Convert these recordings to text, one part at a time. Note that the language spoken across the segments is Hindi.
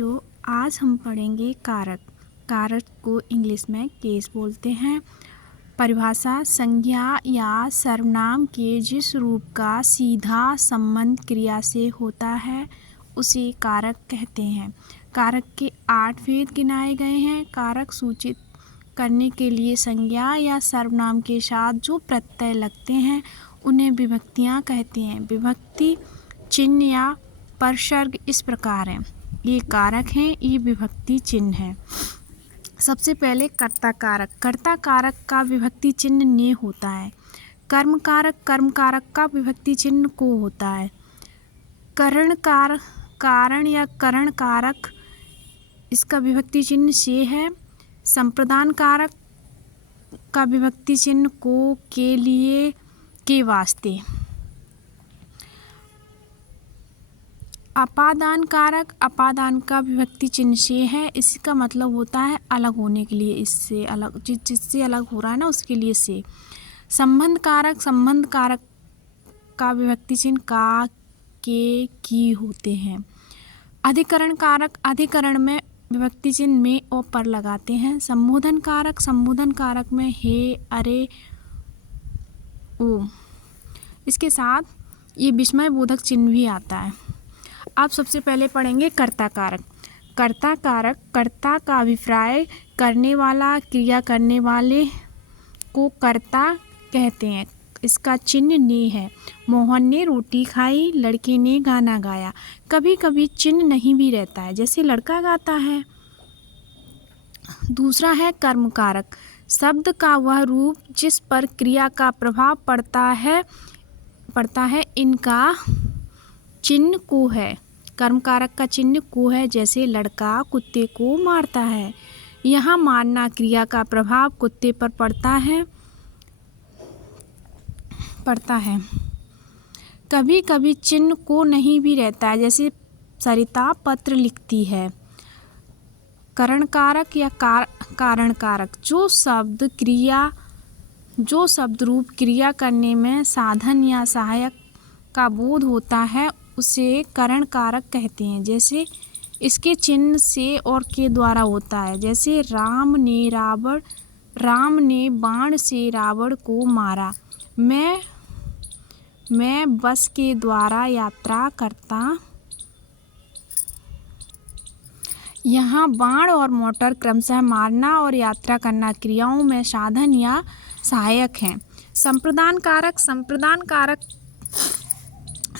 बच्चों, आज हम पढ़ेंगे कारक। कारक को इंग्लिश में केस बोलते हैं। परिभाषा: संज्ञा या सर्वनाम के जिस रूप का सीधा संबंध क्रिया से होता है उसे कारक कहते हैं। कारक के 8 भेद गिनाए गए हैं। कारक सूचित करने के लिए संज्ञा या सर्वनाम के साथ जो प्रत्यय लगते हैं उन्हें विभक्तियाँ कहते हैं। विभक्ति चिन्ह या परसर्ग इस प्रकार हैं। ये कारक हैं, ये विभक्ति चिन्ह हैं। सबसे पहले कर्ता कारक। कर्ता कारक का विभक्ति चिन्ह ने होता है। कर्म कारक का विभक्ति चिन्ह को होता है। कारण या करण कारक इसका विभक्ति चिन्ह से है। संप्रदान कारक का विभक्ति चिन्ह को, के लिए, के वास्ते। अपादान कारक अपादान का विभक्ति चिन्ह से है। इसका मतलब होता है अलग होने के लिए, इससे अलग, जिससे अलग हो रहा है ना उसके लिए से। संबंध कारक का विभक्ति चिन्ह का, के, की होते हैं। अधिकरण कारक अधिकरण में विभक्ति चिन्ह में और पर लगाते हैं। संबोधन कारक में हे, अरे, ओ, इसके साथ ये विस्मय बोधक चिन्ह भी आता है। अब सबसे पहले पढ़ेंगे कर्ता कारक। कर्ता कारक कर्ता का अभिप्राय करने वाला, क्रिया करने वाले को कर्ता कहते हैं। इसका चिन्ह ने है। मोहन ने रोटी खाई, लड़के ने गाना गाया। कभी कभी चिन्ह नहीं भी रहता है, जैसे लड़का गाता है। दूसरा है कर्म कारक। शब्द का वह रूप जिस पर क्रिया का प्रभाव पड़ता है इनका चिन्ह को है। कर्म कारक का चिन्ह को है, जैसे लड़का कुत्ते को मारता है। यहाँ मारना क्रिया का प्रभाव कुत्ते पर पड़ता है। कभी कभी चिन्ह को नहीं भी रहता है, जैसे सरिता पत्र लिखती है। करण कारक या कारण कारक जो शब्द रूप क्रिया करने में साधन या सहायक का बोध होता है उसे करण कारक कहते हैं। जैसे इसके चिन्ह से और के द्वारा होता है, जैसे राम ने बाण से रावण को मारा। मैं बस के द्वारा यात्रा करता। यहाँ बाण और मोटर क्रमशः मारना और यात्रा करना क्रियाओं में साधन या सहायक हैं। संप्रदान कारक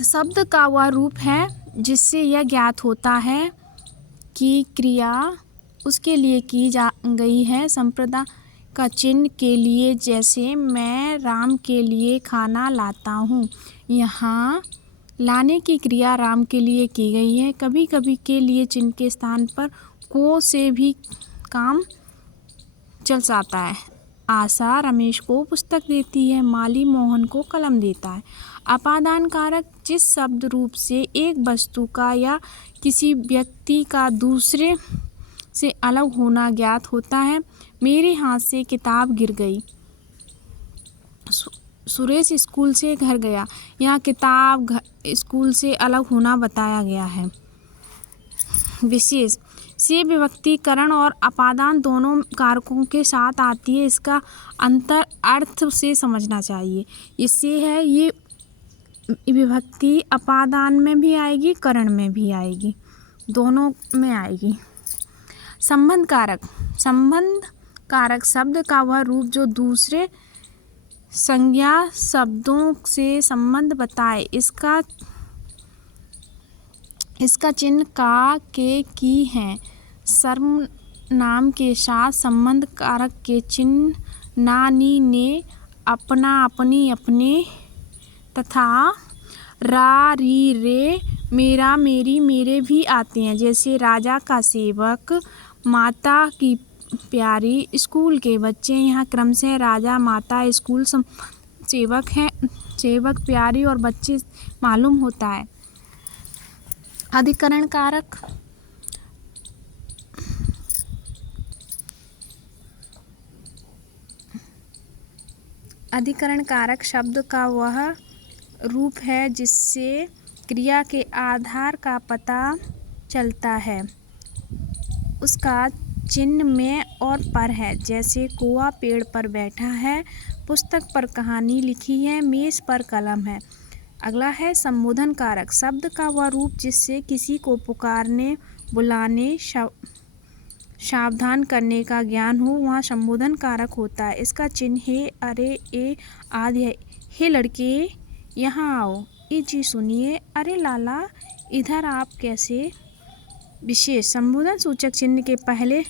शब्द का वह रूप है जिससे यह ज्ञात होता है कि क्रिया उसके लिए की जा गई है। संप्रदान का चिन्ह के लिए, जैसे मैं राम के लिए खाना लाता हूँ। यहाँ लाने की क्रिया राम के लिए की गई है। कभी कभी के लिए चिन्ह के स्थान पर को से भी काम चल जाता है। आशा रमेश को पुस्तक देती है, माली मोहन को कलम देता है। अपादान कारक जिस शब्द रूप से एक वस्तु का या किसी व्यक्ति का दूसरे से अलग होना ज्ञात होता है। मेरे हाथ से किताब गिर गई। सुरेश स्कूल से घर गया। यहाँ किताब स्कूल से अलग होना बताया गया है। विशेष से विभक्ति करण और अपादान दोनों कारकों के साथ आती है। इसका अंतर अर्थ से समझना चाहिए। इससे है ये विभक्ति अपादान में भी आएगी, करण में भी आएगी, दोनों में आएगी। संबंध कारक शब्द का वह रूप जो दूसरे संज्ञा शब्दों से संबंध बताए। इसका चिन्ह का, के, की है। सर्वनाम के साथ संबंध कारक के चिन्ह ना, नी, ने, अपना, अपनी, अपने तथा रा, री, रे, मेरा, मेरी, मेरे भी आते हैं। जैसे राजा का सेवक, माता की प्यारी, स्कूल के बच्चे। यहाँ क्रमशः राजा, माता, स्कूल सेवक हैं। सेवक, प्यारी और बच्चे मालूम होता है। अधिकरण कारक शब्द का वह रूप है जिससे क्रिया के आधार का पता चलता है। उसका चिन्ह में और पर है। जैसे कौआ पेड़ पर बैठा है, पुस्तक पर कहानी लिखी है, मेज पर कलम है। अगला है संबोधन कारक। शब्द का वह रूप जिससे किसी को पुकारने, बुलाने, सावधान करने का ज्ञान हो, वहाँ संबोधन कारक होता है। इसका चिन्ह हे, अरे, ए आदि है। हे लड़के, यहाँ आओ। ये जी सुनिए। अरे लाला, इधर आप कैसे। विशेष संबोधन सूचक चिन्ह के पहले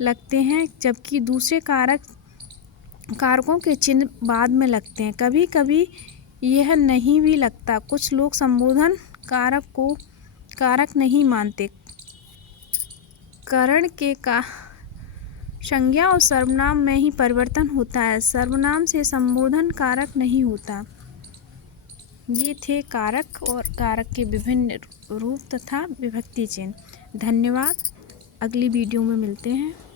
लगते हैं, जबकि दूसरे कारकों के चिन्ह बाद में लगते हैं। कभी कभी यह नहीं भी लगता। कुछ लोग संबोधन कारक को कारक नहीं मानते। करण के संज्ञा और सर्वनाम में ही परिवर्तन होता है। सर्वनाम से संबोधन कारक नहीं होता। ये थे कारक और कारक के विभिन्न रूप तथा विभक्ति चिन्ह। धन्यवाद। अगली वीडियो में मिलते हैं।